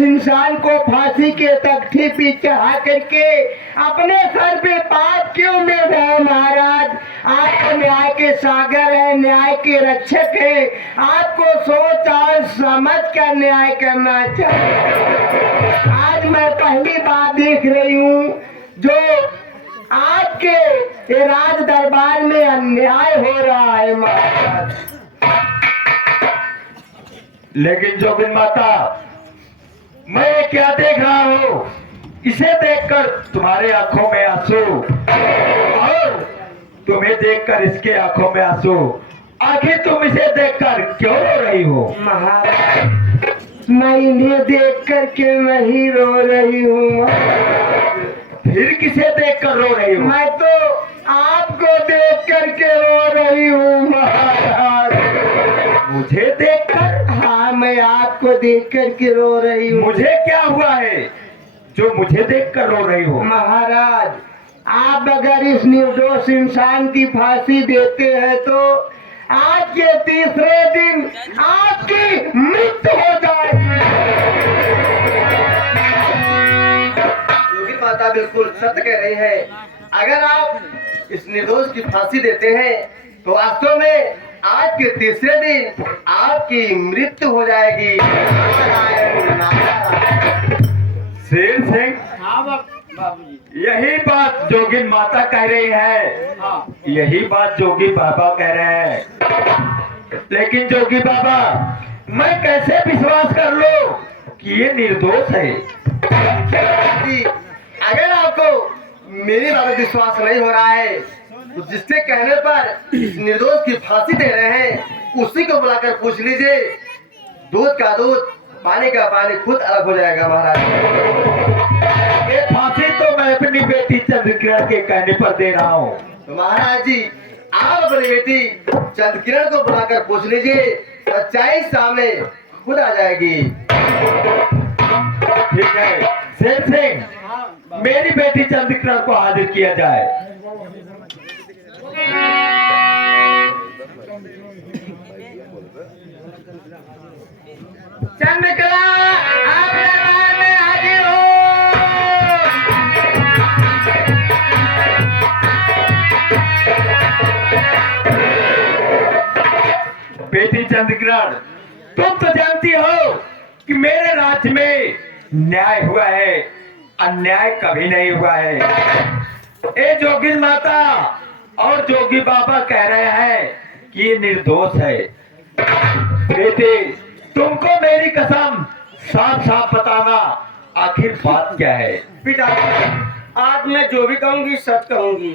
इंसान को फांसी के तख्ती पे चढ़ा करके अपने सर पे पाप क्यों मिल रहे हैं महाराज? आप तो न्याय के सागर है, न्याय के रक्षक है, आपको सोच और समझ कर न्याय करना चाहिए। आज मैं पहली बार देख रही हूँ जो आपके ये राज दरबार में अन्याय हो रहा है महाराज। लेकिन जोगिन माता, मैं क्या देख रहा हूँ? इसे देखकर तुम्हारे आंखों में आंसू और तुम्हें देखकर इसके आंखों में आंसू। आखिर तुम इसे देखकर क्यों रो रही हो? महाराज, मैं इन्हें देख करके नहीं रो रही हूँ। फिर किसे देखकर रो रही हो? मैं तो आपको देख करके रो रही हूँ महाराज। मुझे देखकर? हाँ, मैं आपको देख करके रो रही हूँ। मुझे क्या हुआ है जो मुझे देखकर रो रही हो? महाराज, आप अगर इस निर्दोष इंसान की फांसी देते हैं तो आज के तीसरे दिन आपकी मृत्यु हो जाएगी। योगी माता बिल्कुल सत्य कह रही है। अगर आप इस निर्दोष की फांसी देते हैं तो वास्तव में आज के तीसरे दिन आपकी मृत्यु हो जाएगी। शेर सिंह, यही बात जोगी माता कह रही है, यही बात जोगी बाबा कह रहे हैं। लेकिन जोगी बाबा, मैं कैसे विश्वास कर लूं कि ये निर्दोष है? जी, अगर आपको मेरी बात विश्वास नहीं हो रहा है तो जिसके कहने पर इस निर्दोष की फांसी दे रहे हैं उसी को बुलाकर पूछ लीजिए। दूध का दूध, पानी का पानी खुद अलग हो जाएगा महाराज। ये फांसी तो मैं अपनी बेटी चंद्रकिरण के कहने पर दे रहा हूँ। तो महाराज जी, आप अपनी बेटी चंद्रकिरण को बुलाकर पूछ लीजिए, सच्चाई सामने खुद आ जाएगी। ठीक है शेर सिंह, मेरी बेटी चंद्रकिरण को हाजिर किया जाए। चंद्रकला, आप दरबार में हाजिर हो। बेटी चंद्रकिरण, तुम तो जानती हो कि मेरे राज्य में न्याय हुआ है, अन्याय कभी नहीं हुआ है। ए जोगिन माता और जोगी बाबा कह रहे हैं कि ये निर्दोष है। बेटी, तुमको मेरी कसम साफ साफ बताना, आखिर बात क्या है? पिता, आज मैं जो भी कहूंगी सच कहूंगी।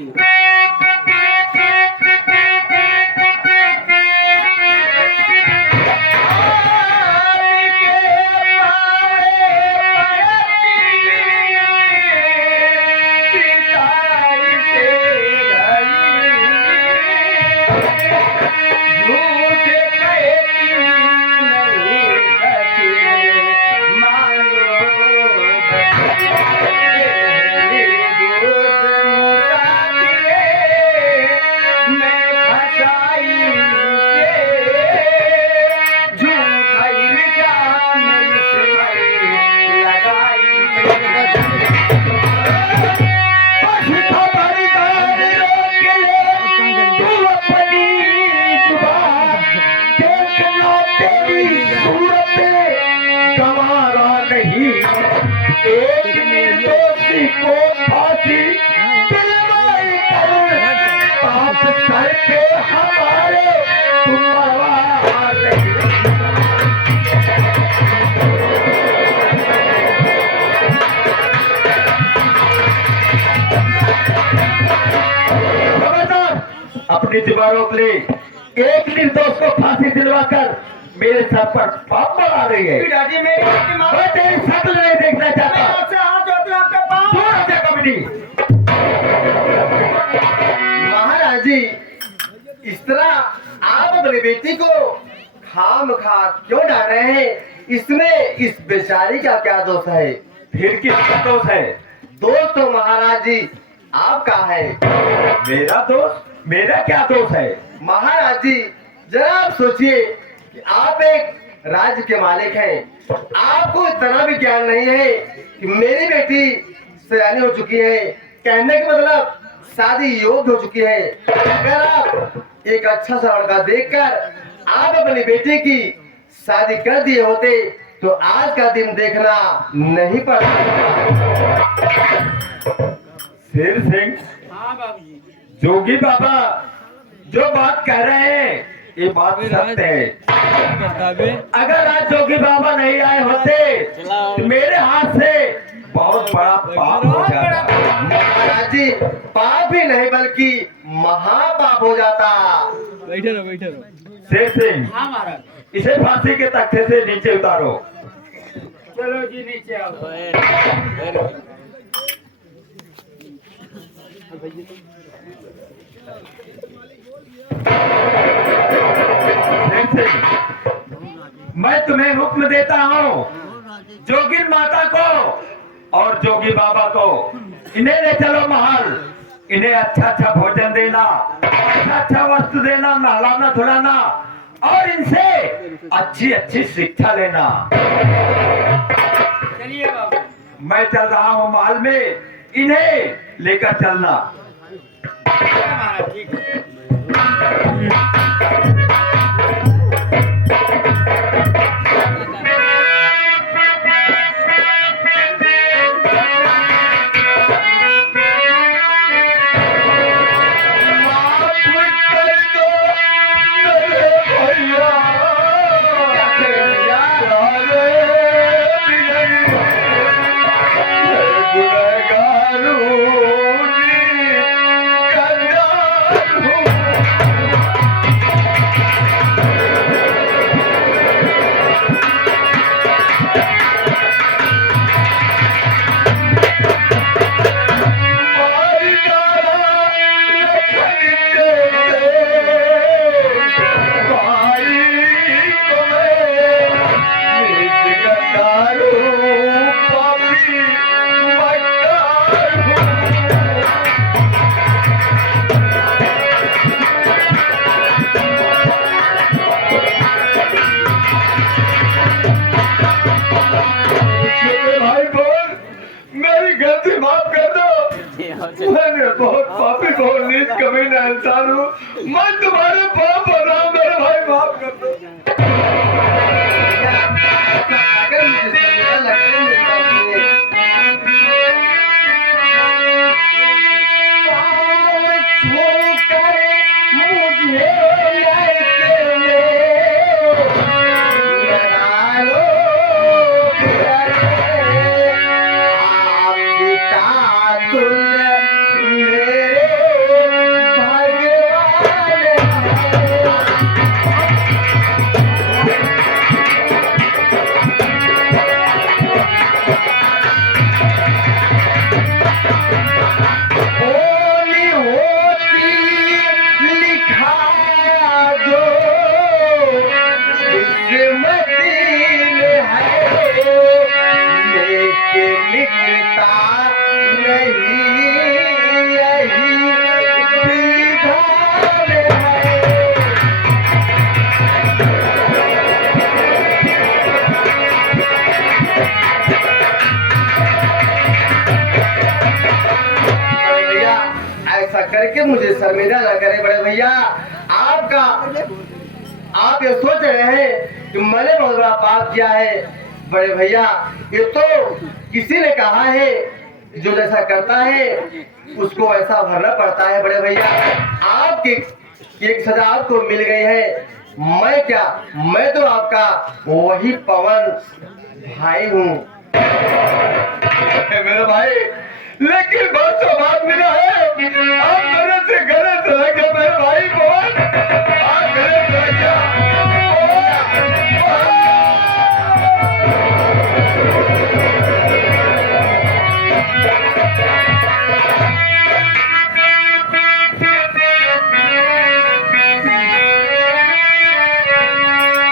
एक निर्दोषी को फांसी दिलवाई कर, पाप सर पे हमारे तुम मरवा रही। अपनी जुबान रोक ले। एक निर्दोष को फांसी दिलवाकर मेरे सर पर पाप बढ़ा रही है। पिताजी, मैं तेरी शक्ल नहीं देखना चाहता। दूर हो जा कबड्डी। महाराज जी, इस तरह आप अपनी बेटी को खामखा क्यों डांट रहे हैं? इसमें इस बेचारी का क्या दोष है? फिर किसका दोष है? दोष तो महाराज जी आपका है। मेरा दोष? मेरा क्या दोष है? महाराज जी, जरा आप सोचिए कि आप एक राज्य के मालिक हैं। आपको इतना भी ज्ञान नहीं है कि मेरी बेटी सयानी हो चुकी है, कहने का मतलब शादी योग्य हो चुकी है। अगर आप एक अच्छा सा लड़का देखकर आप अपनी बेटी की शादी कर दिए होते तो आज का दिन देखना नहीं पड़ता। शेर सिंह, जोगी बाबा जो बात कह रहे हैं ये बात सत्य है। अगर आज जोगी बाबा नहीं आए होते तो मेरे हाथ से बहुत बड़ा पाप हो जाता। महाराज जी, पाप ही नहीं बल्कि महापाप हो जाता। बैठे रहो। शेर सिंह, हाँ महाराज। इसे फांसी के तख्ते से नीचे उतारो। चलो जी नीचे आओ। शेर सिंह, मैं तुम्हें हुक्म देता हूँ, जोगिन माता को और जोगी बाबा को इन्हें ले चलो महल। इन्हें अच्छा अच्छा भोजन देना, अच्छा अच्छा वस्त्र देना, नहलाना धुलाना और इनसे अच्छी अच्छी शिक्षा लेना। चलिए बाबू। मैं चल रहा हूँ महल में, इन्हें लेकर चलना। महाराज ठीक है। मैं बहुत पापी बहुत नीच कमीना इंसान हूँ। मैं तुम्हारे पाप हो रहा हूँ, मेरे भाई माफ कर दो। अगर मुझे शर्मिंदा लगता है करके मुझे शर्मिंदा न करे बड़े भैया। आप ये सोच रहे हैं कि मैंने बहुत बड़ा पाप किया है। बड़े भैया, ये तो किसी ने कहा है जो जैसा करता है उसको वैसा भरना पड़ता है। बड़े भैया, आपकी एक सजा आपको मिल गई है। मैं क्या, मैं तो आपका वही पवन भाई हूँ। मेरे भाई, लेकिन बहुत सौभाग्य मिला है। आप मेरे से गले चला गया मेरे भाई पवन, आप गले चला गया।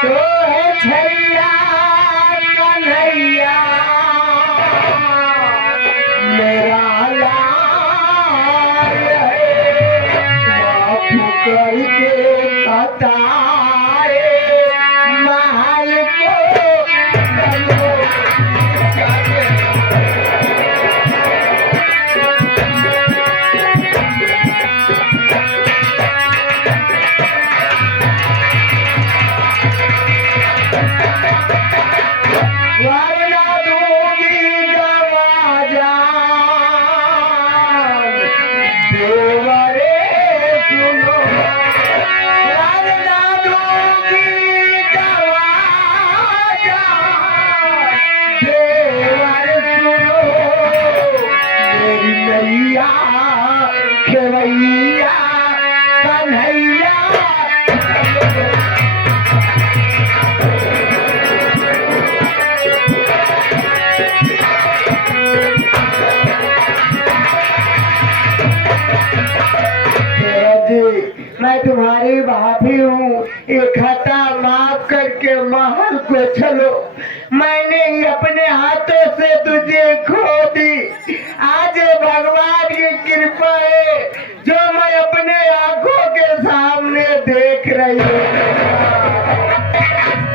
तो है छैया कन्हैया मेरा लाल है, बापू का भाभी हूँ, एक खता माफ करके महल को चलो। मैंने ही अपने हाथों से तुझे खो दी। आज भगवान की कृपा है जो मैं अपने आंखों के सामने देख रही हूँ।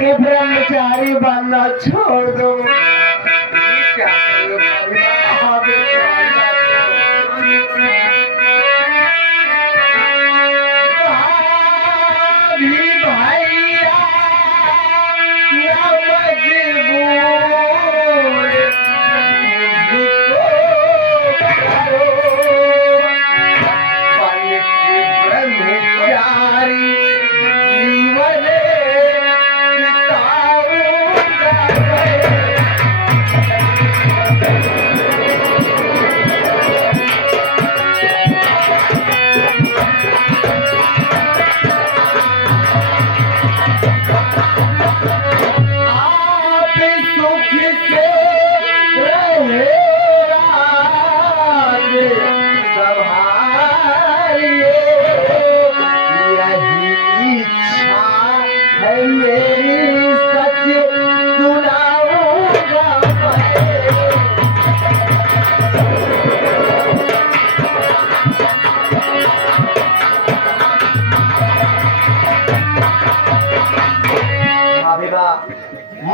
ये ब्रह्मचारी बनना छोड़ दो। क्या करूं भाभी? हाँ, बेचारी भाभी भैया या मजबूर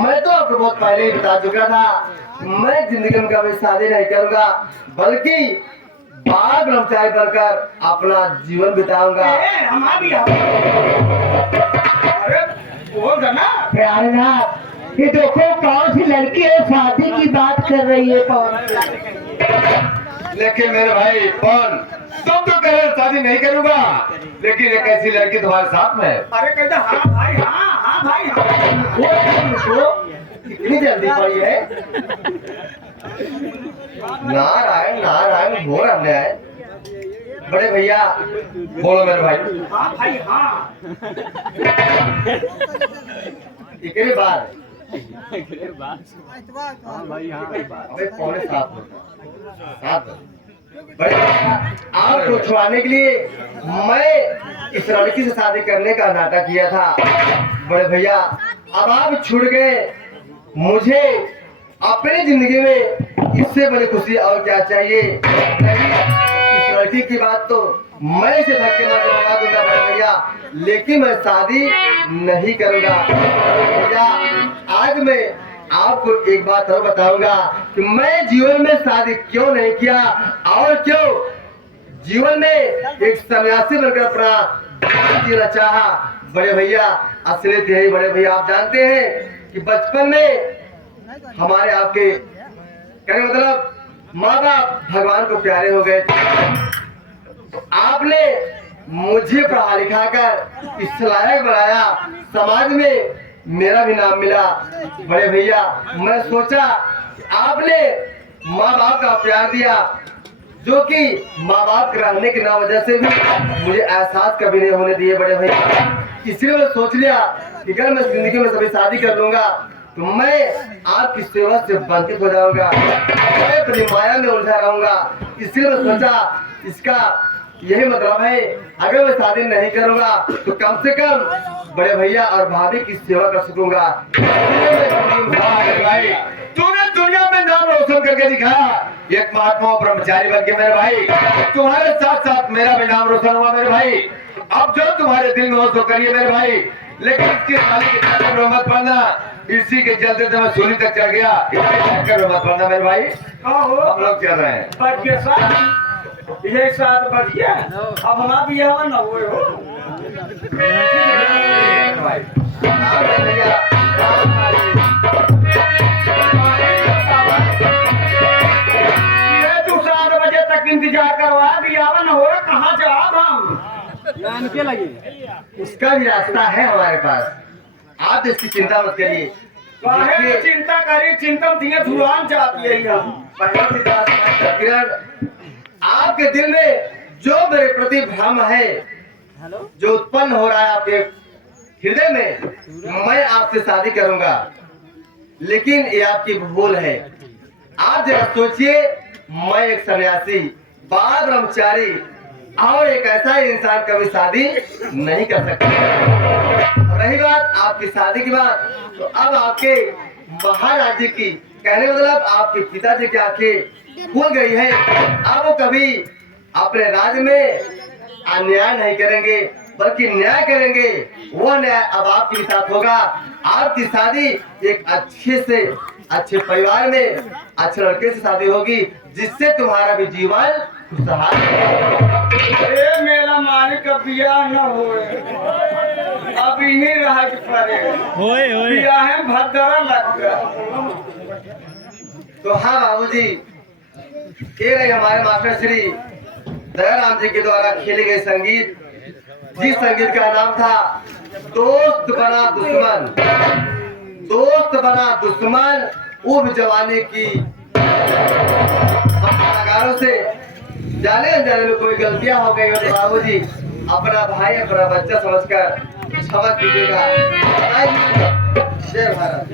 मैं तो आपको बहुत पहले ही बता चुका था, मैं जिंदगी में कभी शादी नहीं करूंगा, बल्कि बाल ब्रह्मचारी बनकर अपना जीवन बिताऊंगा। प्यारनाथ, ये देखो कौन सी लड़की है शादी की बात कर रही है। कौन? लेकिन मेरे भाई कौन, तुम तो कह रहे शादी नहीं करूंगा, लेकिन एक ऐसी लड़की तुम्हारे साथ में है। अरे कहते हाँ भाई हाँ, हाँ भाई हाँ। इतनी जल्दी पड़ी है? नारायण नारायण घोर अन्याय। बड़े भैया बोलो मेरे भाई। हाँ भाई हाँ। इकरे बार भाई पौने 7 बड़े भैया, आपको छुड़ाने के लिए मैं इस लड़की से शादी करने का नाटक किया था। बड़े भैया अब आप छूट गए, मुझे अपनी जिंदगी में इससे बड़ी खुशी और क्या चाहिए। इस लड़की की बात तो मैं इसे धक्के मार लगा दूंगा बड़े भैया, लेकिन मैं शादी नहीं करूंगा। भैया आज मैं आपको एक बात और बताऊंगा कि मैं जीवन में शादी क्यों नहीं किया और क्यों जीवन में एक सन्यासी बनकर अपना जीवन जीना चाहा। बड़े भैया असलियत यही बड़े भैया, आप जानते हैं कि बचपन में हमारे आपके कहने मतलब माँ बाप भगवान को प्यारे हो गए थे। आपने मुझे पढ़ा लिखा कर इस लायक बनाया, समाज में मेरा भी नाम मिला। बड़े भैया मैं सोचा आपने माँ बाप का प्यार दिया, जो कि माँ बाप के रहने की ना वजह से भी मुझे एहसास कभी नहीं होने दिए। बड़े भैया इसलिए मैं सोच लिया कि अगर मैं जिंदगी में कभी शादी कर लूंगा तो मैं आपकी सेवा से वंचित हो जाऊंगा, मैं अपनी माया में उलझा रहूंगा। इसलिए मैं सोचा इसका यही मतलब है अगर मैं शादी नहीं करूंगा तो कम से कम बड़े भैया और भाभी की सेवा कर सकूंगा। भाई तूने दुनिया में नाम रोशन करके दिखाया, एक महात्मा ब्रह्मचारी बन के मेरे भाई, तुम्हारे साथ साथ मेरा भी नाम रोशन हुआ मेरे भाई। अब जो तुम्हारे दिल में हो तो करिए मेरे भाई, लेकिन इसके साली के चक्कर में मत पड़ना। इसी के चलते तो मैं सूली तक चढ़ गया, इसके चक्कर में मत पड़ना मेरे भाई। हम लोग चल रहे हैं बच के साथ ये साथ बच गया। अब हमारा भी यहाँ ना हुए हो भाई। भैया ये तू 7 बजे तक इंतजार करवा भी आवा ना हो, कहाँ जवाब हम के लगे। उसका भी रास्ता है हमारे पास, आप इसकी चिंता मत करिए। काहे देखिए, चिंता करी, चिंता थी धुआं चाहती है हम। पहले की बात मत किरण, आपके दिल में जो मेरे प्रति भ्रम है, जो उत्पन्न हो रहा है आपके हृदय में, मैं आपसे शादी करूंगा, लेकिन ये आपकी भूल है। आप जरा सोचिए, मैं एक सन्यासी बाल ब्रह्मचारी और एक ऐसा इंसान कभी शादी नहीं कर सकता। रही बात आपकी शादी की बात, तो अब आपके महाराज की कहने मतलब आपके पिताजी की आंखें खुल गई है। अब वो कभी अपने राज्य में अन्याय नहीं करेंगे बल्कि न्याय करेंगे। वो न्याय अब आपके साथ होगा। आपकी शादी एक अच्छे परिवार में अच्छे लड़के से शादी होगी, जिससे तुम्हारा भी जीवन खुशहाल ए मेरा मालिक का बियाह न होए, अब यही रह के पड़े बियाह में भद्रा लग गया। तो हाँ बाबूजी, ये रहे हमारे मास्टर श्री दयाराम जी के द्वारा खेले गए संगीत, जिस संगीत का नाम था दोस्त बना दुश्मन। दोस्त बना दुश्मन उब जवानी की। हम कलाकारों से जाने अनजाने में कोई गलतियां हो गई हो तो बाबूजी अपना भाई अपना बच्चा समझकर क्षमा कीजिएगा। जय भारत।